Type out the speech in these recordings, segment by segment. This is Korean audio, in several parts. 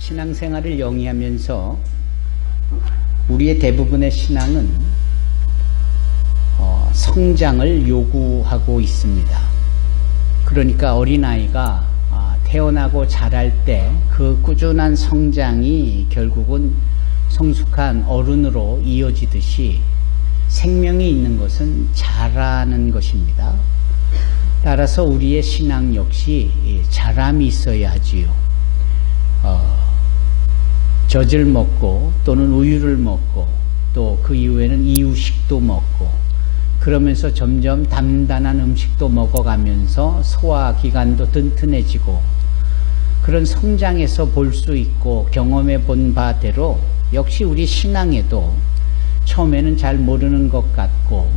신앙생활을 영위하면서 우리의 대부분의 신앙은 성장을 요구하고 있습니다. 그러니까 어린아이가 태어나고 자랄 때 그 꾸준한 성장이 결국은 성숙한 어른으로 이어지듯이 생명이 있는 것은 자라는 것입니다. 따라서 우리의 신앙 역시 자람이 있어야 하지요. 젖을 먹고 또는 우유를 먹고 또 그 이후에는 이유식도 먹고 그러면서 점점 단단한 음식도 먹어가면서 소화기관도 튼튼해지고 그런 성장에서 볼 수 있고 경험해 본 바대로 역시 우리 신앙에도 처음에는 잘 모르는 것 같고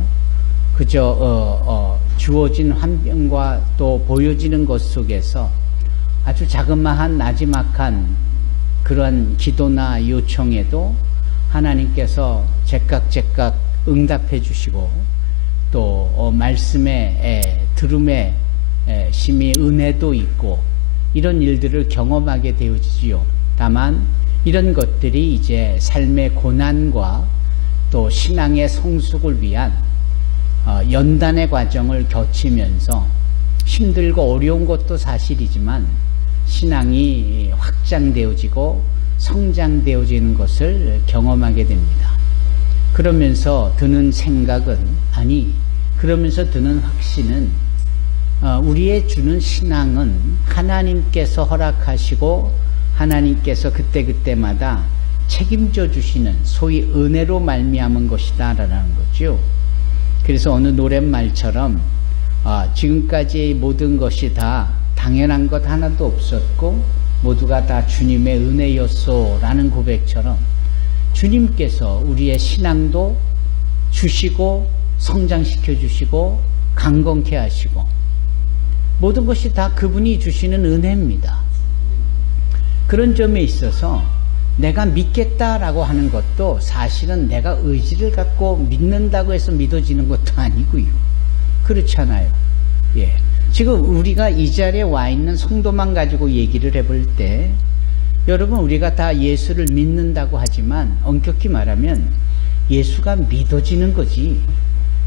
그저 주어진 환경과 또 보여지는 것 속에서 아주 자그마한 나지막한 그런 기도나 요청에도 하나님께서 제깍제깍 응답해 주시고 또 말씀에 들음에 심히 은혜도 있고 이런 일들을 경험하게 되어지지요. 다만 이런 것들이 이제 삶의 고난과 또 신앙의 성숙을 위한 연단의 과정을 거치면서 힘들고 어려운 것도 사실이지만 신앙이 확장되어지고 성장되어지는 것을 경험하게 됩니다. 그러면서 드는 생각은 그러면서 드는 확신은 우리의 주는 신앙은 하나님께서 허락하시고 하나님께서 그때그때마다 책임져 주시는 소위 은혜로 말미암은 것이다 라는 거죠. 그래서 어느 노랫말처럼 지금까지 모든 것이 다 당연한 것 하나도 없었고 모두가 다 주님의 은혜였소 라는 고백처럼 주님께서 우리의 신앙도 주시고 성장시켜 주시고 강건케 하시고 모든 것이 다 그분이 주시는 은혜입니다. 그런 점에 있어서 내가 믿겠다라고 하는 것도 사실은 내가 의지를 갖고 믿는다고 해서 믿어지는 것도 아니고요. 그렇잖아요. 예. 지금 우리가 이 자리에 와 있는 성도만 가지고 얘기를 해볼 때 여러분 우리가 다 예수를 믿는다고 하지만 엄격히 말하면 예수가 믿어지는 거지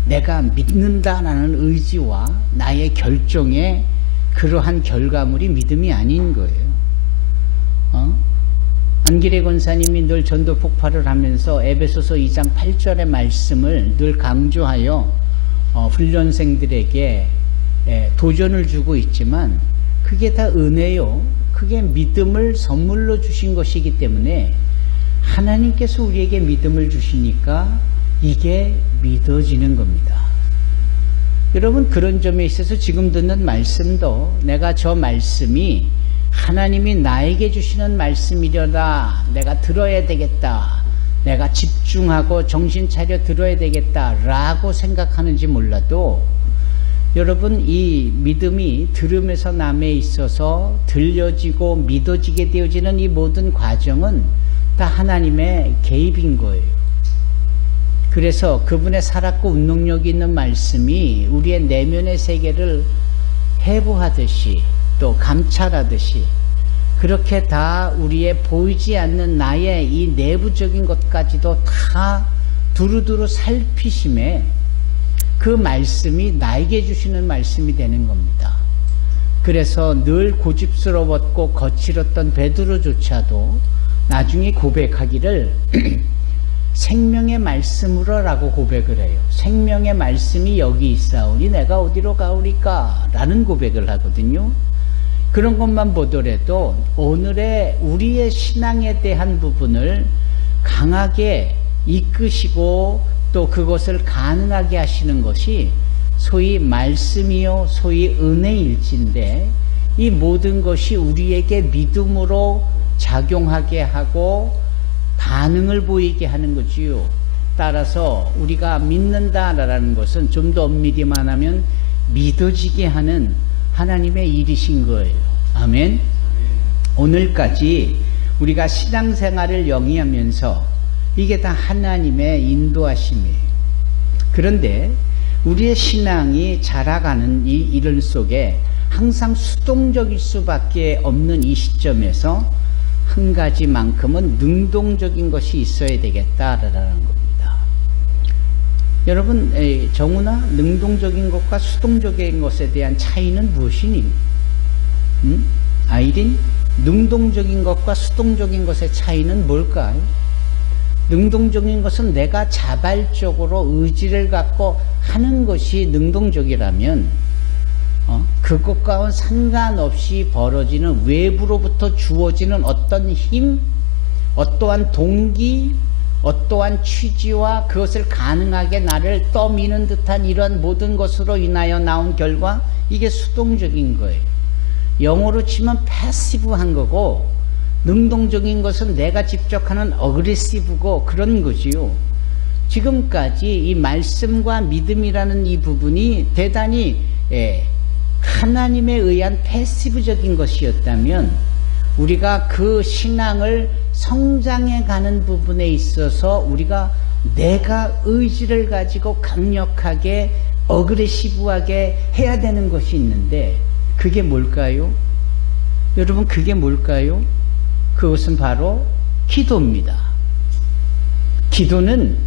내가 믿는다라는 의지와 나의 결정에 그러한 결과물이 믿음이 아닌 거예요. 안기래 권사님이 늘 전도 폭발을 하면서 에베소서 2장 8절의 말씀을 늘 강조하여 훈련생들에게 도전을 주고 있지만 그게 다 은혜요. 그게 믿음을 선물로 주신 것이기 때문에 하나님께서 우리에게 믿음을 주시니까 이게 믿어지는 겁니다. 여러분 그런 점에 있어서 지금 듣는 말씀도 내가 저 말씀이 하나님이 나에게 주시는 말씀이려다 내가 들어야 되겠다 내가 집중하고 정신 차려 들어야 되겠다 라고 생각하는지 몰라도 여러분 이 믿음이 들음에서 남에 있어서 들려지고 믿어지게 되어지는 이 모든 과정은 다 하나님의 개입인 거예요. 그래서 그분의 살았고 운동력이 있는 말씀이 우리의 내면의 세계를 해부하듯이 또 감찰하듯이 그렇게 다 우리의 보이지 않는 나의 이 내부적인 것까지도 다 두루두루 살피심에 그 말씀이 나에게 주시는 말씀이 되는 겁니다. 그래서 늘 고집스러웠고 거칠었던 베드로조차도 나중에 고백하기를 생명의 말씀으로 라고 고백을 해요. 생명의 말씀이 여기 있사오니 내가 어디로 가오리까 라는 고백을 하거든요. 그런 것만 보더라도 오늘의 우리의 신앙에 대한 부분을 강하게 이끄시고 또 그것을 가능하게 하시는 것이 소위 말씀이요 소위 은혜일진데 이 모든 것이 우리에게 믿음으로 작용하게 하고 반응을 보이게 하는 거지요. 따라서 우리가 믿는다라는 것은 좀 더 엄밀히 말하면 믿어지게 하는 하나님의 일이신 거예요. 아멘. 오늘까지 우리가 신앙생활을 영위하면서 이게 다 하나님의 인도하심이에요. 그런데 우리의 신앙이 자라가는 이 이름 속에 항상 수동적일 수밖에 없는 이 시점에서 한 가지만큼은 능동적인 것이 있어야 되겠다라는 겁니다. 여러분, 정우나 능동적인 것과 수동적인 것에 대한 차이는 무엇이니? 아이린, 능동적인 것과 수동적인 것의 차이는 뭘까요? 능동적인 것은 내가 자발적으로 의지를 갖고 하는 것이 능동적이라면 그것과는 상관없이 벌어지는 외부로부터 주어지는 어떤 힘, 어떠한 동기, 어떠한 취지와 그것을 가능하게 나를 떠미는 듯한 이런 모든 것으로 인하여 나온 결과, 이게 수동적인 거예요. 영어로 치면 패시브한 거고, 능동적인 것은 내가 직접 하는 어그레시브고 그런 거지요. 지금까지 이 말씀과 믿음이라는 이 부분이 대단히 하나님에 의한 패시브적인 것이었다면, 우리가 그 신앙을 성장해 가는 부분에 있어서 우리가 내가 의지를 가지고 강력하게 어그레시브하게 해야 되는 것이 있는데, 그게 뭘까요? 여러분, 그게 뭘까요? 그것은 바로 기도입니다. 기도는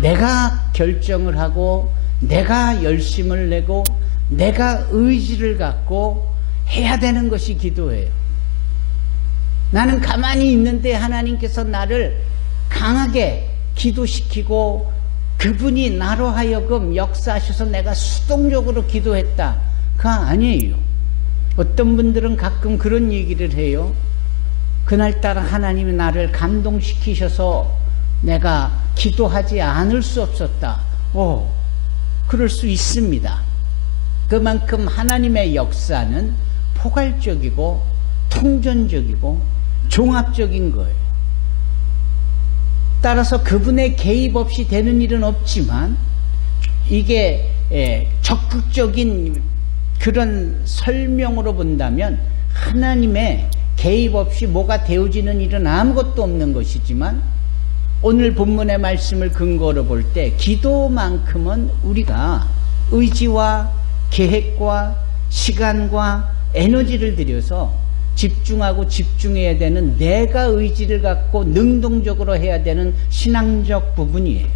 내가 결정을 하고 내가 열심을 내고 내가 의지를 갖고 해야 되는 것이 기도예요. 나는 가만히 있는데 하나님께서 나를 강하게 기도시키고 그분이 나로 하여금 역사하셔서 내가 수동적으로 기도했다, 그거 아니에요. 어떤 분들은 가끔 그런 얘기를 해요. 그날따라 하나님이 나를 감동시키셔서 내가 기도하지 않을 수 없었다. 그럴 수 있습니다. 그만큼 하나님의 역사는 포괄적이고 통전적이고 종합적인 거예요. 따라서 그분의 개입 없이 되는 일은 없지만, 이게 적극적인 그런 설명으로 본다면 하나님의 개입 없이 뭐가 되어지는 일은 아무것도 없는 것이지만, 오늘 본문의 말씀을 근거로 볼 때 기도만큼은 우리가 의지와 계획과 시간과 에너지를 들여서 집중하고 집중해야 되는, 내가 의지를 갖고 능동적으로 해야 되는 신앙적 부분이에요.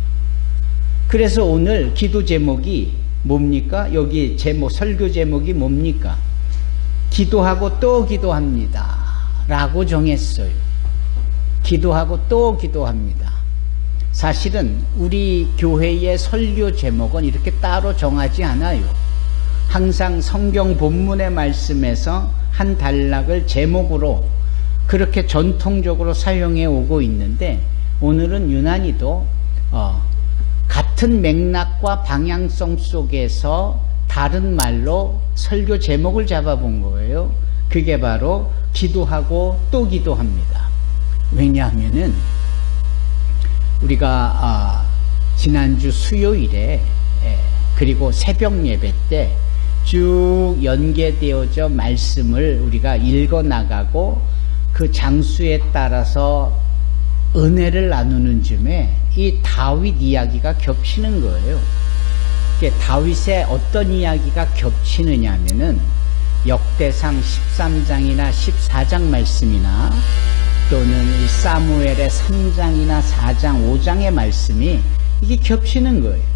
그래서 오늘 기도 제목이 뭡니까? 여기 제목, 설교 제목이 뭡니까? 기도하고 또 기도합니다 라고 정했어요. 기도하고 또 기도합니다. 사실은 우리 교회의 설교 제목은 이렇게 따로 정하지 않아요. 항상 성경 본문의 말씀에서 한 단락을 제목으로 그렇게 전통적으로 사용해 오고 있는데, 오늘은 유난히도 같은 맥락과 방향성 속에서 다른 말로 설교 제목을 잡아본 거예요. 그게 바로 기도하고 또 기도합니다. 왜냐하면은 우리가 지난주 수요일에 그리고 새벽 예배 때 쭉 연계되어져 말씀을 우리가 읽어나가고 그 장수에 따라서 은혜를 나누는 즈음에 이 다윗 이야기가 겹치는 거예요. 다윗의 어떤 이야기가 겹치느냐 하면은 역대상 13장이나 14장 말씀이나 또는 사무엘의 3장이나 4장, 5장의 말씀이 이게 겹치는 거예요.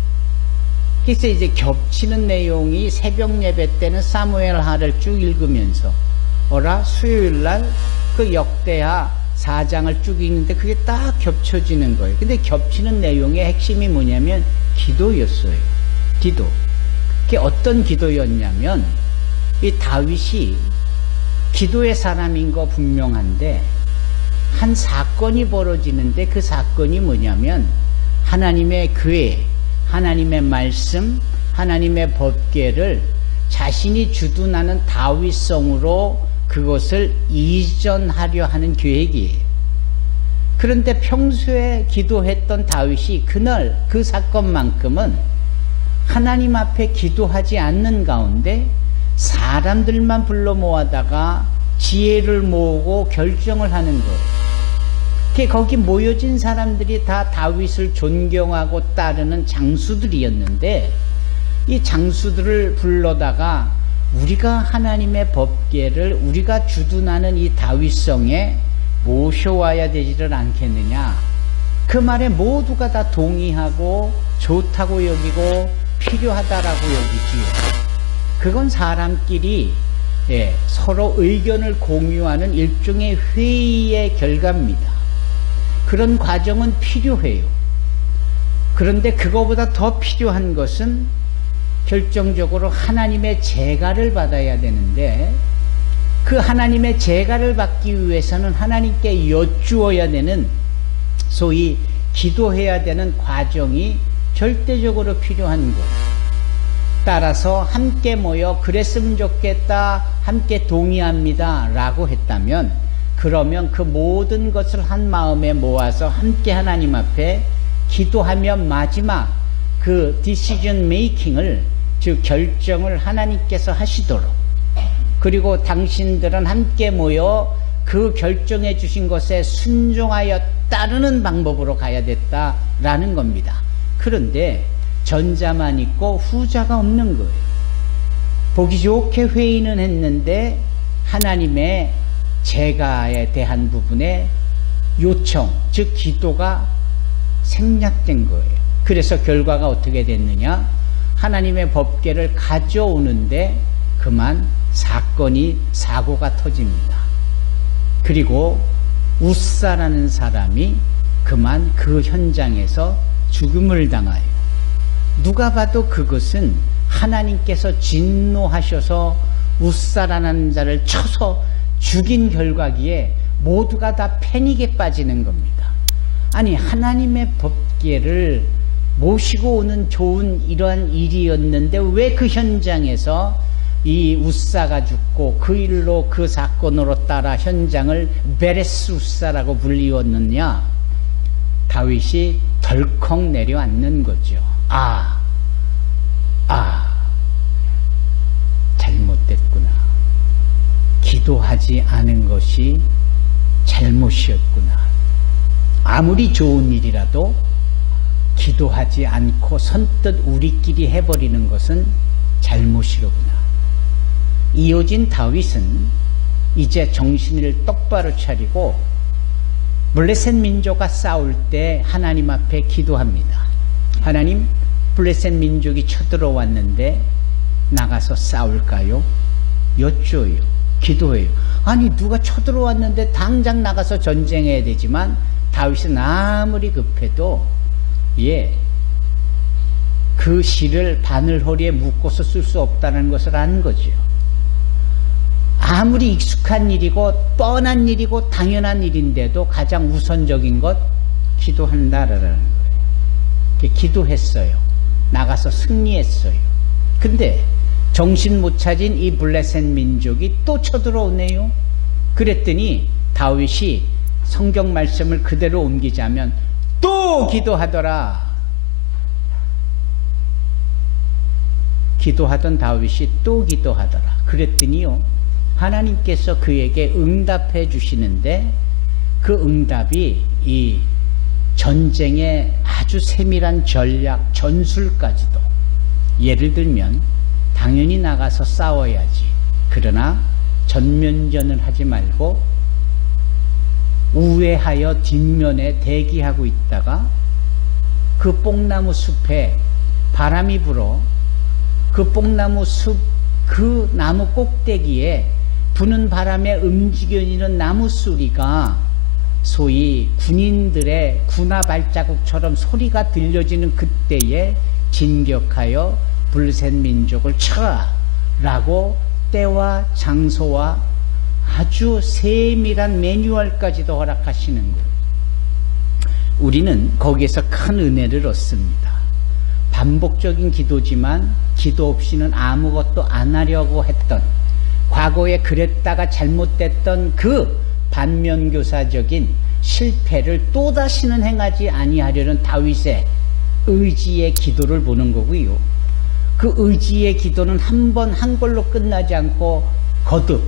그래서 이제 겹치는 내용이 새벽 예배 때는 사무엘 하를 쭉 읽으면서 수요일 날 그 역대하 4장을 쭉 읽는데 그게 딱 겹쳐지는 거예요. 근데 겹치는 내용의 핵심이 뭐냐면 기도였어요. 기도. 그게 어떤 기도였냐면, 이 다윗이 기도의 사람인 거 분명한데 한 사건이 벌어지는데, 그 사건이 뭐냐면 하나님의 궤, 하나님의 말씀, 하나님의 법궤를 자신이 주둔하는 다윗성으로 그것을 이전하려 하는 계획이에요. 그런데 평소에 기도했던 다윗이 그날 그 사건만큼은 하나님 앞에 기도하지 않는 가운데 사람들만 불러 모아다가 지혜를 모으고 결정을 하는 거예요. 거기 모여진 사람들이 다 다윗을 존경하고 따르는 장수들이었는데, 이 장수들을 불러다가 우리가 하나님의 법궤를 우리가 주둔하는 이 다윗성에 모셔와야 되지를 않겠느냐. 그 말에 모두가 다 동의하고 좋다고 여기고 필요하다라고 여기지요. 그건 사람끼리 서로 의견을 공유하는 일종의 회의의 결과입니다. 그런 과정은 필요해요. 그런데 그거보다 더 필요한 것은 결정적으로 하나님의 제가를 받아야 되는데, 그 하나님의 제가를 받기 위해서는 하나님께 여쭈어야 되는, 소위 기도해야 되는 과정이 절대적으로 필요한 것. 따라서 함께 모여 그랬으면 좋겠다, 함께 동의합니다 라고 했다면, 그러면 그 모든 것을 한 마음에 모아서 함께 하나님 앞에 기도하며 마지막 그 디시전 메이킹을, 즉 결정을 하나님께서 하시도록, 그리고 당신들은 함께 모여 그 결정해 주신 것에 순종하여 따르는 방법으로 가야 됐다라는 겁니다. 그런데 전자만 있고 후자가 없는 거예요. 보기 좋게 회의는 했는데 하나님의 제가에 대한 부분에 요청, 즉 기도가 생략된 거예요. 그래서 결과가 어떻게 됐느냐? 하나님의 법궤를 가져오는데 그만 사고가 터집니다. 그리고 웃사라는 사람이 그만 그 현장에서 죽음을 당하여, 누가 봐도 그것은 하나님께서 진노하셔서 웃사라는 자를 쳐서 죽인 결과기에 모두가 다 패닉에 빠지는 겁니다. 아니, 하나님의 법궤를 모시고 오는 좋은 이러한 일이었는데 왜 그 현장에서 이 웃사가 죽고 그 일로, 그 사건으로 따라 현장을 베레스 웃사라고 불리웠느냐? 다윗이 덜컥 내려앉는 거죠. 잘못됐구나. 기도하지 않은 것이 잘못이었구나. 아무리 좋은 일이라도 기도하지 않고 선뜻 우리끼리 해버리는 것은 잘못이로구나. 이어진 다윗은 이제 정신을 똑바로 차리고 블레셋 민족과 싸울 때 하나님 앞에 기도합니다. 하나님, 블레셋 민족이 쳐들어왔는데 나가서 싸울까요? 여쭈어요. 기도해요. 아니, 누가 쳐들어왔는데 당장 나가서 전쟁해야 되지만 다윗은 아무리 급해도 그 실을 바늘 허리에 묶어서 쓸 수 없다는 것을 아는 거죠. 아무리 익숙한 일이고 뻔한 일이고 당연한 일인데도 가장 우선적인 것, 기도한다라는 거예요. 기도했어요. 나가서 승리했어요. 근데 정신 못 차린 이 블레셋 민족이 또 쳐들어오네요. 그랬더니 다윗이 성경 말씀을 그대로 옮기자면 또 기도하더라. 기도하던 다윗이 또 기도하더라. 그랬더니요, 하나님께서 그에게 응답해 주시는데 그 응답이 이 전쟁의 아주 세밀한 전략, 전술까지도, 예를 들면 당연히 나가서 싸워야지. 그러나 전면전을 하지 말고 우회하여 뒷면에 대기하고 있다가 그 뽕나무 숲에 바람이 불어 그 뽕나무 숲 그 나무 꼭대기에 부는 바람에 움직이는 나무 소리가 소위 군인들의 군화 발자국처럼 소리가 들려지는 그때에 진격하여 블레셋 민족을 쳐라 라고 때와 장소와 아주 세밀한 매뉴얼까지도 허락하시는 거예요. 우리는 거기에서 큰 은혜를 얻습니다. 반복적인 기도지만 기도 없이는 아무것도 안 하려고 했던, 과거에 그랬다가 잘못됐던 그 반면교사적인 실패를 또다시는 행하지 아니하려는 다윗의 의지의 기도를 보는 거고요. 그 의지의 기도는 한 번 한 걸로 끝나지 않고 거듭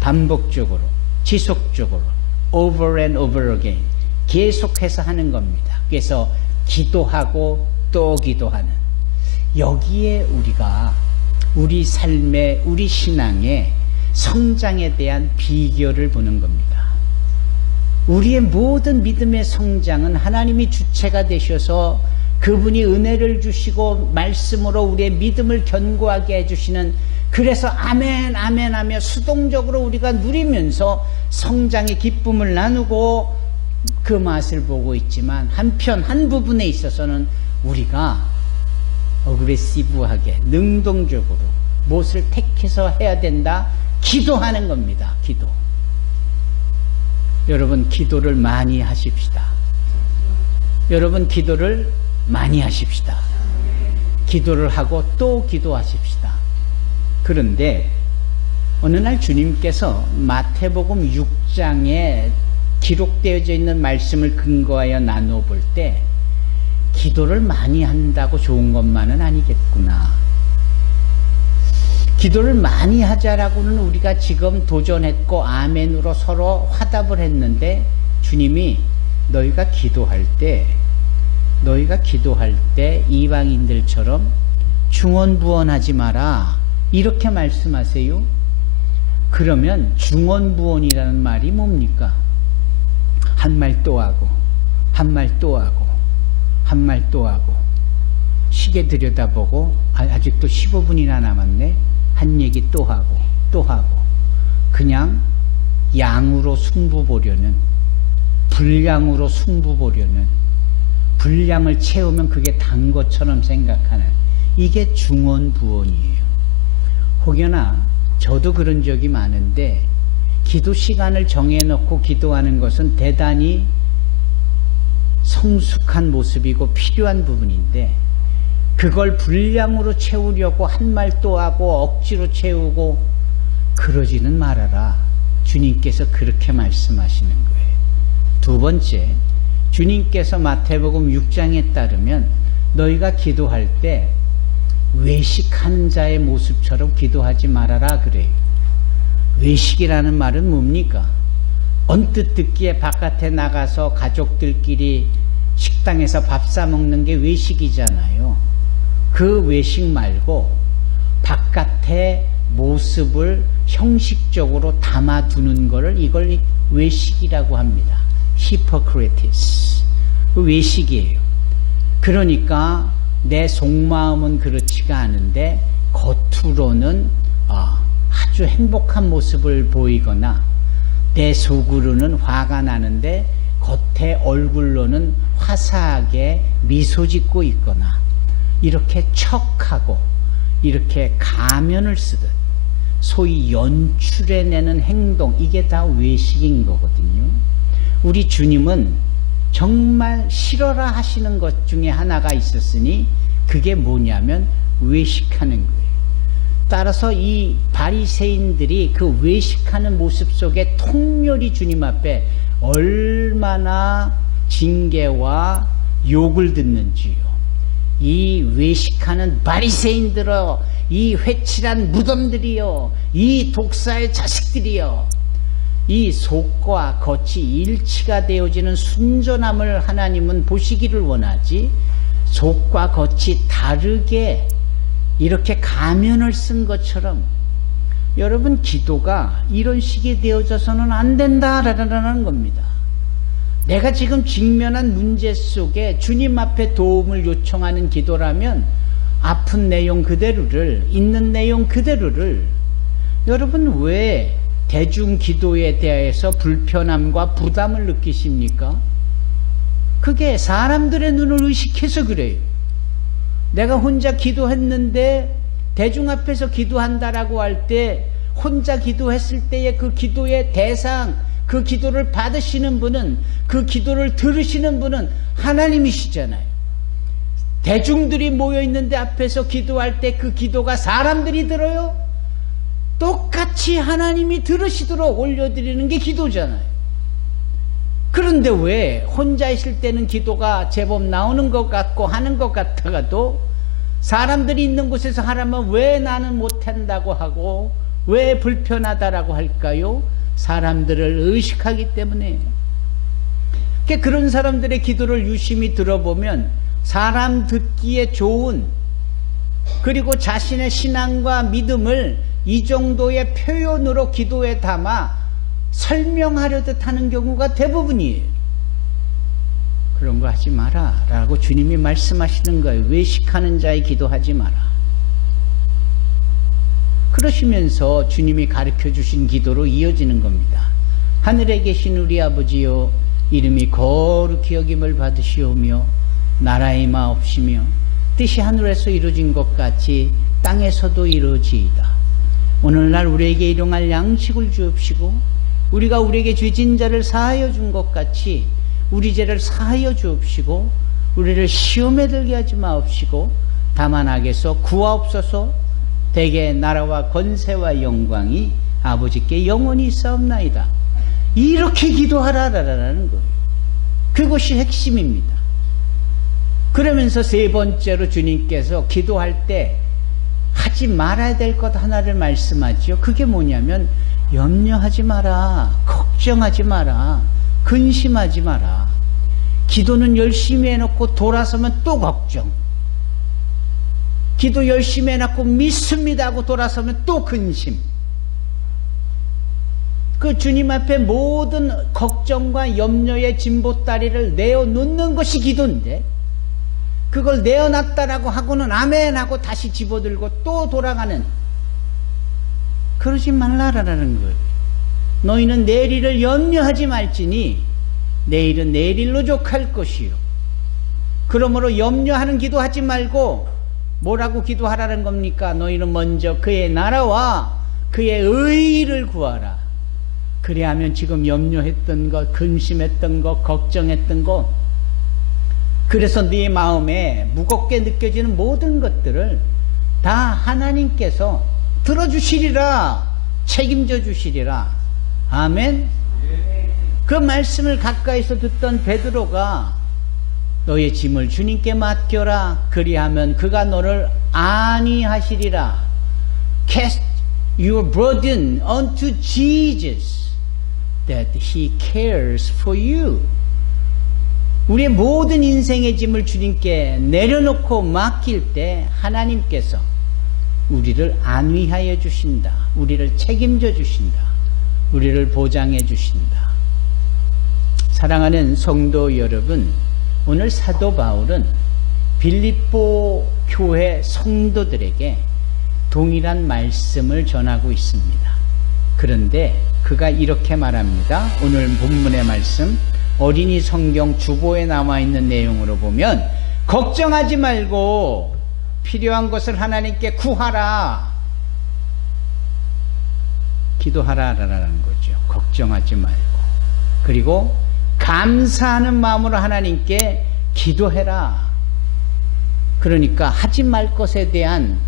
반복적으로 지속적으로 over and over again 계속해서 하는 겁니다. 그래서 기도하고 또 기도하는, 여기에 우리가 우리 삶의, 우리 신앙의 성장에 대한 비결을 보는 겁니다. 우리의 모든 믿음의 성장은 하나님이 주체가 되셔서 그분이 은혜를 주시고 말씀으로 우리의 믿음을 견고하게 해주시는, 그래서 아멘 아멘 하며 수동적으로 우리가 누리면서 성장의 기쁨을 나누고 그 맛을 보고 있지만, 한편 한 부분에 있어서는 우리가 어그레시브하게 능동적으로 무엇을 택해서 해야 된다? 기도하는 겁니다. 기도. 여러분, 기도를 많이 하십시다. 여러분, 기도를 많이 하십시다. 기도를 하고 또 기도하십시다. 그런데 어느 날 주님께서 마태복음 6장에 기록되어져 있는 말씀을 근거하여 나누어 볼 때, 기도를 많이 한다고 좋은 것만은 아니겠구나. 기도를 많이 하자라고는 우리가 지금 도전했고 아멘으로 서로 화답을 했는데, 주님이 너희가 기도할 때 이방인들처럼 중언부언하지 마라, 이렇게 말씀하세요. 그러면 중언부언이라는 말이 뭡니까? 한 말 또 하고 한 말 또 하고 한 말 또 하고, 시계 들여다보고 아직도 15분이나 남았네, 한 얘기 또 하고 또 하고, 그냥 양으로 승부 보려는, 분량으로 승부 보려는, 분량을 채우면 그게 단 것처럼 생각하는, 이게 중언부언이에요. 혹여나 저도 그런 적이 많은데, 기도 시간을 정해놓고 기도하는 것은 대단히 성숙한 모습이고 필요한 부분인데, 그걸 분량으로 채우려고 한 말 또 하고 억지로 채우고 그러지는 말아라. 주님께서 그렇게 말씀하시는 거예요. 두 번째, 주님께서 마태복음 6장에 따르면 너희가 기도할 때 외식하는 자의 모습처럼 기도하지 말아라 그래요. 외식이라는 말은 뭡니까? 언뜻 듣기에 바깥에 나가서 가족들끼리 식당에서 밥 사 먹는 게 외식이잖아요. 그 외식 말고 바깥의 모습을 형식적으로 담아두는 것을, 이걸 외식이라고 합니다. 히포크레티스. 외식이에요. 그러니까 내 속마음은 그렇지가 않은데 겉으로는 아주 행복한 모습을 보이거나, 내 속으로는 화가 나는데 겉에 얼굴로는 화사하게 미소 짓고 있거나, 이렇게 척하고 이렇게 가면을 쓰듯 소위 연출해내는 행동, 이게 다 외식인 거거든요. 우리 주님은 정말 싫어라 하시는 것 중에 하나가 있었으니 그게 뭐냐면 외식하는 거예요. 따라서 이 바리새인들이 그 외식하는 모습 속에 통렬히 주님 앞에 얼마나 징계와 욕을 듣는지요. 이 외식하는 바리새인들어, 이 회칠한 무덤들이여, 이 독사의 자식들이여, 이 속과 겉이 일치가 되어지는 순전함을 하나님은 보시기를 원하지, 속과 겉이 다르게 이렇게 가면을 쓴 것처럼, 여러분, 기도가 이런 식이 되어져서는 안 된다라는 겁니다. 내가 지금 직면한 문제 속에 주님 앞에 도움을 요청하는 기도라면 아픈 내용 그대로를, 있는 내용 그대로를, 여러분 왜 대중 기도에 대해서 불편함과 부담을 느끼십니까? 그게 사람들의 눈을 의식해서 그래요. 내가 혼자 기도했는데 대중 앞에서 기도한다라고 할 때, 혼자 기도했을 때의 그 기도의 대상, 그 기도를 받으시는 분은, 그 기도를 들으시는 분은 하나님이시잖아요. 대중들이 모여있는데 앞에서 기도할 때 그 기도가 사람들이 들어요? 똑같이 하나님이 들으시도록 올려드리는 게 기도잖아요. 그런데 왜 혼자 있을 때는 기도가 제법 나오는 것 같고 하는 것 같다가도 사람들이 있는 곳에서 하라면 왜 나는 못한다고 하고 왜 불편하다라고 할까요? 사람들을 의식하기 때문에. 그런 사람들의 기도를 유심히 들어보면 사람 듣기에 좋은, 그리고 자신의 신앙과 믿음을 이 정도의 표현으로 기도에 담아 설명하려듯 하는 경우가 대부분이에요. 그런 거 하지 마라 라고 주님이 말씀하시는 거예요. 외식하는 자의 기도하지 마라. 그러시면서 주님이 가르쳐 주신 기도로 이어지는 겁니다. 하늘에 계신 우리 아버지여, 이름이 거룩히 여김을 받으시오며 나라의 마옵시며 뜻이 하늘에서 이루어진 것 같이 땅에서도 이루어지이다. 오늘날 우리에게 일용할 양식을 주옵시고 우리가 우리에게 죄진 자를 사하여 준 것 같이 우리 죄를 사하여 주옵시고 우리를 시험에 들게 하지 마옵시고 다만 악에서 구하옵소서. 대개 나라와 권세와 영광이 아버지께 영원히 있사옵나이다. 이렇게 기도하라라는 거예요. 그것이 핵심입니다. 그러면서 세 번째로 주님께서 기도할 때 하지 말아야 될 것 하나를 말씀하지요. 그게 뭐냐면 염려하지 마라, 걱정하지 마라, 근심하지 마라. 기도는 열심히 해놓고 돌아서면 또 걱정, 기도 열심히 해놓고 믿습니다 하고 돌아서면 또 근심. 그 주님 앞에 모든 걱정과 염려의 진보다리를 내어놓는 것이 기도인데, 그걸 내어놨다라고 하고는 아멘 하고 다시 집어들고 또 돌아가는, 그러지 말라라는 거예요. 너희는 내일을 염려하지 말지니 내일은 내일로 족할 것이요. 그러므로 염려하는 기도하지 말고 뭐라고 기도하라는 겁니까? 너희는 먼저 그의 나라와 그의 의를 구하라. 그래야면 지금 염려했던 것, 근심했던 것, 걱정했던 것, 그래서 네 마음에 무겁게 느껴지는 모든 것들을 다 하나님께서 들어주시리라, 책임져 주시리라. 아멘. 그 말씀을 가까이서 듣던 베드로가 너의 짐을 주님께 맡겨라. 그리하면 그가 너를 안위하시리라. Cast your burden unto Jesus, that He cares for you. 우리의 모든 인생의 짐을 주님께 내려놓고 맡길 때 하나님께서 우리를 안위하여 주신다. 우리를 책임져 주신다. 우리를 보장해 주신다. 사랑하는 성도 여러분, 오늘 사도 바울은 빌립보 교회 성도들에게 동일한 말씀을 전하고 있습니다. 그런데 그가 이렇게 말합니다. 오늘 본문의 말씀, 어린이 성경 주보에 나와 있는 내용으로 보면 걱정하지 말고 필요한 것을 하나님께 구하라, 기도하라라는 거죠. 걱정하지 말고. 그리고 감사하는 마음으로 하나님께 기도해라. 그러니까 하지 말 것에 대한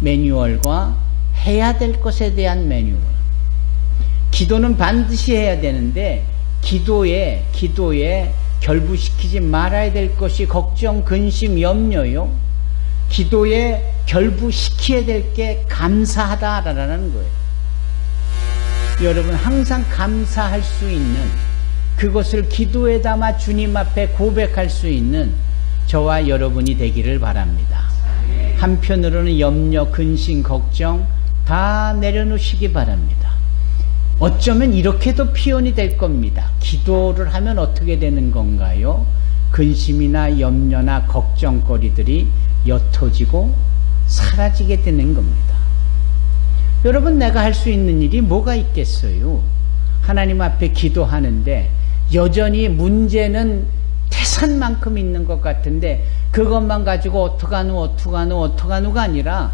매뉴얼과 해야 될 것에 대한 매뉴얼. 기도는 반드시 해야 되는데 기도에 결부시키지 말아야 될 것이 걱정, 근심, 염려요. 기도에 결부시켜야 될 게 감사하다라는 거예요. 여러분, 항상 감사할 수 있는, 그것을 기도에 담아 주님 앞에 고백할 수 있는 저와 여러분이 되기를 바랍니다. 한편으로는 염려, 근심, 걱정 다 내려놓으시기 바랍니다. 어쩌면 이렇게도 표현이 될 겁니다. 기도를 하면 어떻게 되는 건가요? 근심이나 염려나 걱정거리들이 옅어지고 사라지게 되는 겁니다. 여러분, 내가 할 수 있는 일이 뭐가 있겠어요? 하나님 앞에 기도하는데 여전히 문제는 태산만큼 있는 것 같은데 그것만 가지고 어떡하누가 아니라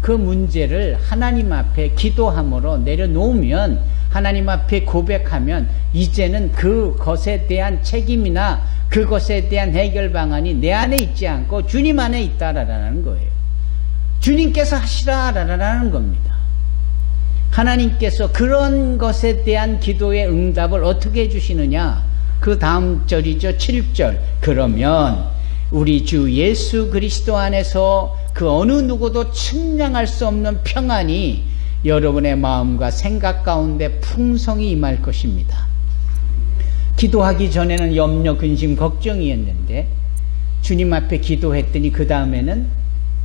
그 문제를 하나님 앞에 기도함으로 내려놓으면, 하나님 앞에 고백하면 이제는 그것에 대한 책임이나 그것에 대한 해결 방안이 내 안에 있지 않고 주님 안에 있다라는 거예요. 주님께서 하시라라는 겁니다. 하나님께서 그런 것에 대한 기도의 응답을 어떻게 해주시느냐? 그 다음 절이죠. 7절. 그러면 우리 주 예수 그리스도 안에서 그 어느 누구도 측량할 수 없는 평안이 여러분의 마음과 생각 가운데 풍성히 임할 것입니다. 기도하기 전에는 염려, 근심, 걱정이었는데 주님 앞에 기도했더니 그 다음에는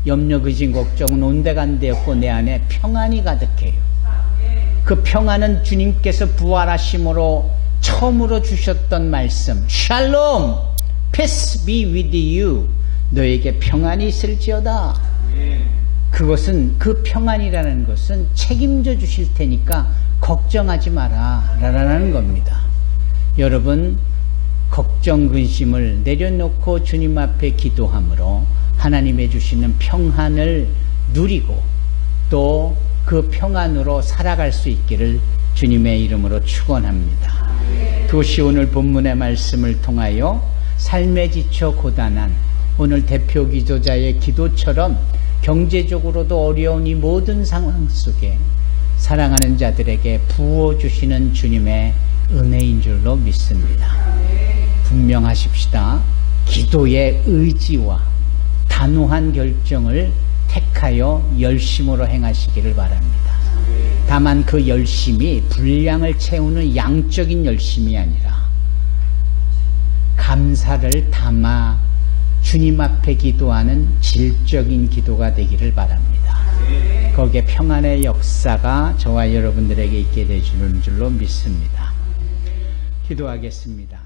염려, 근심, 걱정은 온데간데 없고 내 안에 평안이 가득해요. 그 평안은 주님께서 부활하심으로 처음으로 주셨던 말씀, 샬롬, peace be with you. 너에게 평안이 있을지어다. 그것은, 그 평안이라는 것은 책임져 주실 테니까 걱정하지 마라 라는 겁니다. 여러분, 걱정 근심을 내려놓고 주님 앞에 기도함으로 하나님의 주시는 평안을 누리고 또 그 평안으로 살아갈 수 있기를 주님의 이름으로 축원합니다. 그것이 오늘 본문의 말씀을 통하여 삶에 지쳐 고단한 오늘 대표 기도자의 기도처럼 경제적으로도 어려운 이 모든 상황 속에 사랑하는 자들에게 부어주시는 주님의 은혜인 줄로 믿습니다. 분명하십시다. 기도의 의지와 단호한 결정을 택하여 열심으로 행하시기를 바랍니다. 다만 그 열심이 분량을 채우는 양적인 열심이 아니라 감사를 담아 주님 앞에 기도하는 질적인 기도가 되기를 바랍니다. 거기에 평안의 역사가 저와 여러분들에게 있게 되시는 줄로 믿습니다. 기도하겠습니다.